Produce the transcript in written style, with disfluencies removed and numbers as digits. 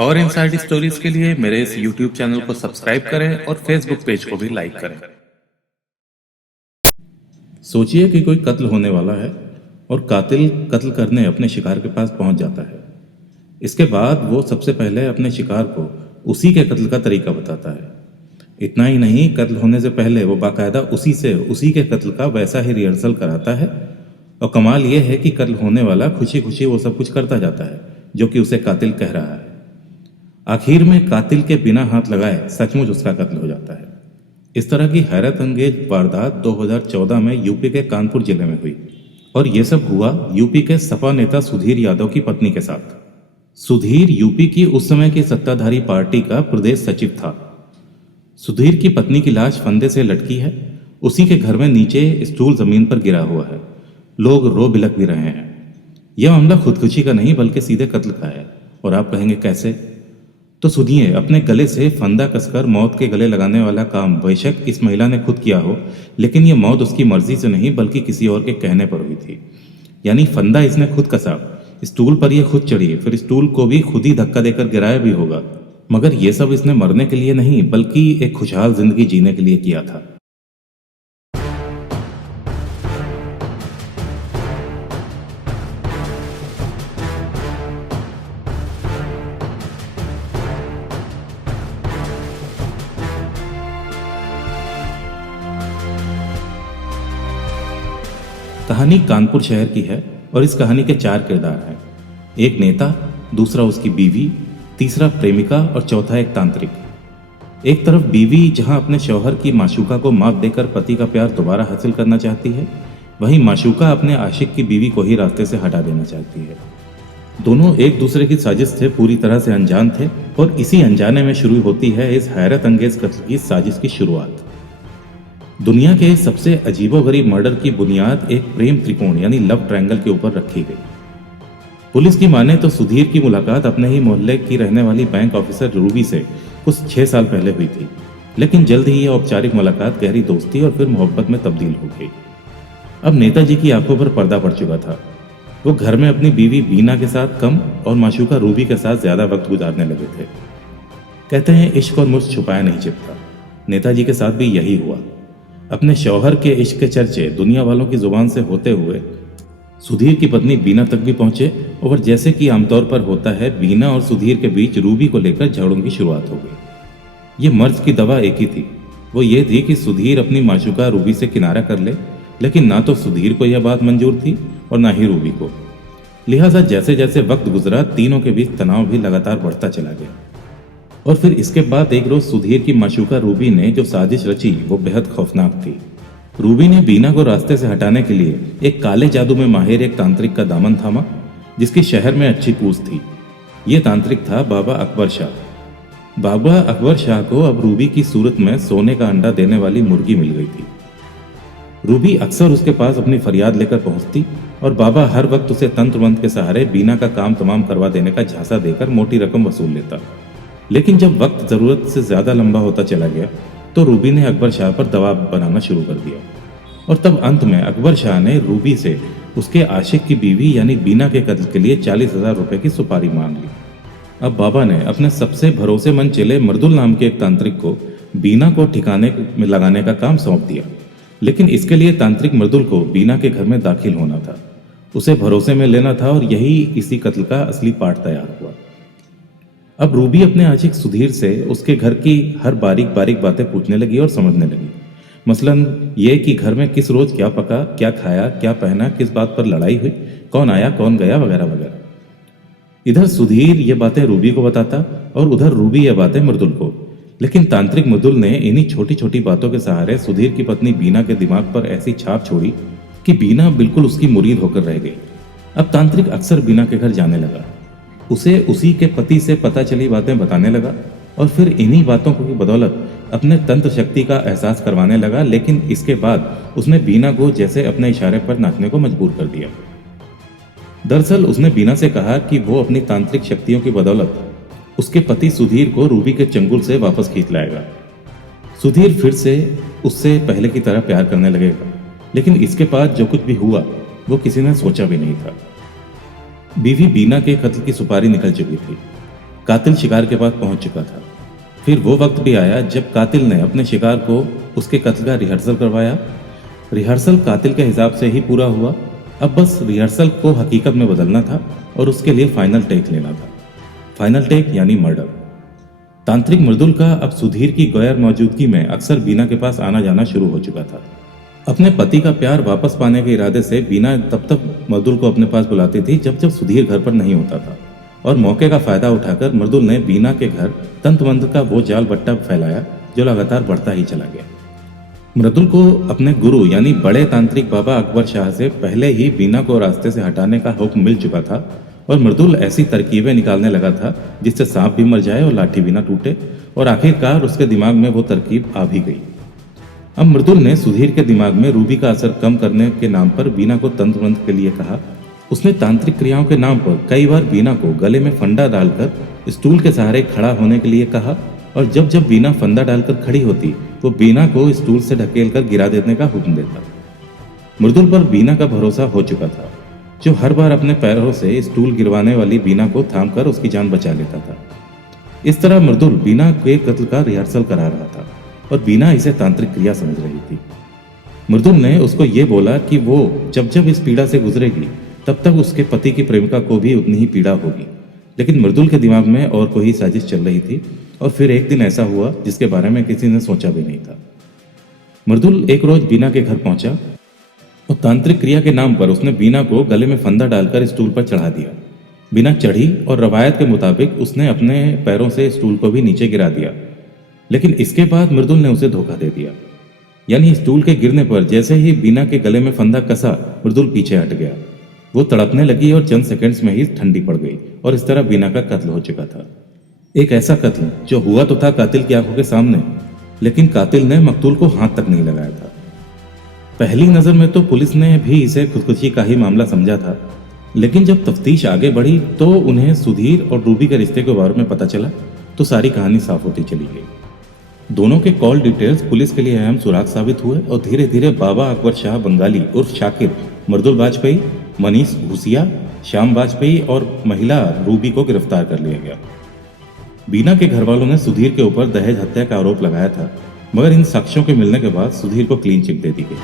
और inside stories के लिए मेरे इस YouTube चैनल को सब्सक्राइब करें और Facebook पेज को भी लाइक करें। सोचिए कि कोई कत्ल होने वाला है और कातिल कत्ल करने अपने शिकार के पास पहुंच जाता है। इसके बाद वो सबसे पहले अपने शिकार को उसी के कत्ल का तरीका बताता है। इतना ही नहीं, कत्ल होने से पहले वो बाकायदा उसी के कत्ल का वैसा ही रिहर्सल कराता है। और कमाल ये है कि कत्ल होने वाला खुशी खुशी वो सब कुछ करता जाता है जो कि उसे कातिल कह रहा है। आखिर में कातिल के बिना हाथ लगाए सचमुच उसका कत्ल हो जाता है। इस तरह की हैरत अंगेज वारदात 2014 में यूपी के कानपुर जिले में हुई और ये सब हुआ यूपी के सपा नेता सुधीर यादव की पत्नी के साथ। सुधीर यूपी की उस समय की सत्ताधारी पार्टी का प्रदेश सचिव था। सुधीर की पत्नी की लाश फंदे से लटकी है। उसी के घर में नीचे स्टूल जमीन पर गिरा हुआ है। लोग रो बिलख भी रहे हैं। यह मामला खुदकुशी का नहीं बल्कि सीधे कत्ल का है। और आप कहेंगे कैसे? तो सुनिए, अपने गले से फंदा कसकर मौत के गले लगाने वाला काम बेशक इस महिला ने खुद किया हो, लेकिन यह मौत उसकी मर्जी से नहीं बल्कि किसी और के कहने पर हुई थी। यानी फंदा इसने खुद कसा, स्टूल पर यह खुद चढ़ी, फिर स्टूल को भी खुद ही धक्का देकर गिराया भी होगा। मगर यह सब इसने मरने के लिए नहीं बल्कि एक खुशहाल जिंदगी जीने के लिए किया था। कहानी कानपुर शहर की है और इस कहानी के 4 किरदार हैं। एक नेता, दूसरा उसकी बीवी, तीसरा प्रेमिका और चौथा एक तांत्रिक। एक तरफ बीवी जहां अपने शौहर की माशूका को मात देकर पति का प्यार दोबारा हासिल करना चाहती है, वहीं माशूका अपने आशिक की बीवी को ही रास्ते से हटा देना चाहती है। दोनों एक दूसरे की साजिश से पूरी तरह से अनजान थे और इसी अनजाने में शुरू होती है इस हैरत अंगेज कत्ल की साजिश की शुरुआत। दुनिया के सबसे अजीबोगरीब मर्डर की बुनियाद एक प्रेम त्रिकोण यानी लव ट्रायंगल के ऊपर रखी गई। पुलिस की माने तो सुधीर की मुलाकात अपने ही मोहल्ले की रहने वाली बैंक ऑफिसर रूबी से कुछ 6 साल पहले हुई थी, लेकिन जल्द ही यह औपचारिक मुलाकात गहरी दोस्ती और फिर मोहब्बत में तब्दील हो गई। अब नेताजी की आंखों पर पर्दा पड़ चुका था। वो घर में अपनी बीवी बीना के साथ कम और माशूका रूबी के साथ ज्यादा वक्त गुजारने लगे थे। कहते हैं इश्क और मुझ छुपाया नहीं छिपता। नेताजी के साथ भी यही हुआ। अपने शौहर के इश्क के चर्चे दुनिया वालों की जुबान से होते हुए सुधीर की पत्नी बीना तक भी पहुंचे और जैसे कि आमतौर पर होता है, बीना और सुधीर के बीच रूबी को लेकर झगड़ों की शुरुआत हो गई। ये मर्ज की दवा एक ही थी। वो ये थी कि सुधीर अपनी माशूका रूबी से किनारा कर ले, लेकिन ना तो सुधीर को यह बात मंजूर थी और ना ही रूबी को। लिहाजा जैसे जैसे वक्त गुजरा, तीनों के बीच तनाव भी लगातार बढ़ता चला गया। और फिर इसके बाद एक रोज सुधीर की माशूका रूबी ने जो साजिश रची वो बेहद खौफनाक थी। रूबी ने बीना को रास्ते से हटाने के लिए एक काले जादू में माहिर एक तांत्रिक का दामन थामा, जिसकी शहर में अच्छी पूछ थी। ये तांत्रिक था बाबा अकबर शाह। बाबा अकबर शाह को अब रूबी की सूरत में सोने का अंडा देने वाली मुर्गी मिल गई थी। रूबी अक्सर उसके पास अपनी फरियाद लेकर पहुंचती और बाबा हर वक्त उसे तंत्र मंत्र के सहारे बीना का काम तमाम करवा देने का झांसा देकर मोटी रकम वसूल लेता। लेकिन जब वक्त जरूरत से ज्यादा लंबा होता चला गया तो रूबी ने अकबर शाह पर दबाव बनाना शुरू कर दिया और तब अंत में अकबर शाह ने रूबी से उसके आशिक की बीवी यानी बीना के कत्ल के लिए 40,000 रुपए की सुपारी मांग ली। अब बाबा ने अपने सबसे भरोसेमंद चेले मर्दुल नाम के एक तांत्रिक को बीना को ठिकाने में लगाने का काम सौंप दिया, लेकिन इसके लिए तांत्रिक मर्दुल को बीना के घर में दाखिल होना था, उसे भरोसे में लेना था और यही इसी कत्ल का असली पार्ट तैयार हुआ। अब रूबी अपने आशिक सुधीर से उसके घर की हर बारीक बारीक बातें पूछने लगी और समझने लगी। मसलन ये कि घर में किस रोज क्या पका, क्या खाया, क्या पहना, किस बात पर लड़ाई हुई, कौन आया कौन गया वगैरह वगैरह। इधर सुधीर ये बातें रूबी को बताता और उधर रूबी ये बातें मृदुल को। लेकिन तांत्रिक मृदुल ने इन्हीं छोटी छोटी बातों के सहारे सुधीर की पत्नी बीना के दिमाग पर ऐसी छाप छोड़ी कि बीना बिल्कुल उसकी मुरीद होकर रह गई। अब तांत्रिक अक्सर बीना के घर जाने लगा, उसे उसी के पति से पता चली बातें बताने लगा और फिर इन्हीं बातों की बदौलत अपने तंत्र शक्ति का एहसास करवाने लगा। लेकिन इसके बाद उसने बीना को जैसे अपने इशारे पर नाचने को मजबूर कर दिया। दरअसल उसने बीना से कहा कि वो अपनी तांत्रिक शक्तियों की बदौलत उसके पति सुधीर को रूबी के चंगुल से वापस खींच लाएगा। सुधीर फिर से उससे पहले की तरह प्यार करने लगेगा। लेकिन इसके बाद जो कुछ भी हुआ वो किसी ने सोचा भी नहीं था। बीवी बीना के कत्ल की सुपारी निकल चुकी थी। कातिल शिकार के पास पहुंच चुका था। फिर वो वक्त भी आया जब कातिल ने अपने शिकार को उसके कत्ल का रिहर्सल करवाया। रिहर्सल कातिल के हिसाब से ही पूरा हुआ। अब बस रिहर्सल को हकीकत में बदलना था और उसके लिए फाइनल टेक लेना था। फाइनल टेक यानी मर्डर। तांत्रिक मृदुल का अब सुधीर की गैर मौजूदगी में अक्सर बीना के पास आना जाना शुरू हो चुका था। अपने पति का प्यार वापस पाने के इरादे से बीना तब तक मृदुल को अपने पास बुलाती थी जब जब सुधीर घर पर नहीं होता था, और मौके का फायदा उठाकर मृदुल ने बीना के घर तंत्र मंत्र का वो जाल बट्टा फैलाया जो लगातार बढ़ता ही चला गया। मृदुल को अपने गुरु यानी बड़े तांत्रिक बाबा अकबर शाह से पहले ही बीना को रास्ते से हटाने का हुक्म मिल चुका था, और मृदुल ऐसी तरकीबें निकालने लगा था जिससे सांप भी मर जाए और लाठी भी ना टूटे, और आखिरकार उसके दिमाग में वो तरकीब आ भी गई। अब मृदुल ने सुधीर के दिमाग में रूबी का असर कम करने के नाम पर बीना को तंत्र मंत्र के लिए कहा। उसने तांत्रिक क्रियाओं के नाम पर कई बार बीना को गले में फंदा डालकर स्टूल के सहारे खड़ा होने के लिए कहा, और जब जब बीना फंदा डालकर खड़ी होती तो बीना को स्टूल से ढकेलकर गिरा देने का हुक्म देता। मृदुल पर बीना का भरोसा हो चुका था, जो हर बार अपने पैरों से स्टूल गिरवाने वाली बीना को थामकर उसकी जान बचा लेता था। इस तरह मृदुल बीना के कत्ल का रिहर्सल करा रहा था और बीना इसे तांत्रिक क्रिया समझ रही थी। मृदुल ने उसको ये बोला कि वो जब जब इस पीड़ा से गुजरेगी तब तक उसके पति की प्रेमिका को भी उतनी ही पीड़ा होगी, लेकिन मृदुल के दिमाग में और कोई साजिश चल रही थी। और फिर एक दिन ऐसा हुआ जिसके बारे में किसी ने सोचा भी नहीं था। मृदुल एक रोज बीना के घर पहुंचा और तांत्रिक क्रिया के नाम पर उसने बीना को गले में फंदा डालकर स्टूल पर चढ़ा दिया। बीना चढ़ी और रवायत के मुताबिक उसने अपने पैरों से स्टूल को भी नीचे गिरा दिया, लेकिन इसके बाद मृदुल ने उसे धोखा दे दिया। यानी स्टूल के गिरने पर जैसे ही बीना के गले में फंदा कसा, मृदुल पीछे हट गया। वो तड़पने लगी और चंद सेकंड्स में ही ठंडी पड़ गई, और इस तरह बीना का कत्ल हो चुका था। एक ऐसा कत्ल जो हुआ तो था कातिल की आंखों के सामने, लेकिन कातिल ने मकतूल को हाथ तक नहीं लगाया था। पहली नजर में तो पुलिस ने भी इसे खुदकुशी का ही मामला समझा था, लेकिन जब तफ्तीश आगे बढ़ी तो उन्हें सुधीर और रूबी के रिश्ते के बारे में पता चला तो सारी कहानी साफ होती चली गई। दोनों के कॉल डिटेल्स पुलिस के लिए अहम सुराग साबित हुए और धीरे धीरे बाबा अकबर शाह बंगाली उर्फ शाकिर, मृदुल वाजपेयी, मनीष भूसिया, श्याम वाजपेयी और महिला रूबी को गिरफ्तार कर लिया गया। बीना के घर वालों ने सुधीर के ऊपर दहेज हत्या का आरोप लगाया था, मगर इन साक्ष्यों के मिलने के बाद सुधीर को क्लीन चिट दे दी गई।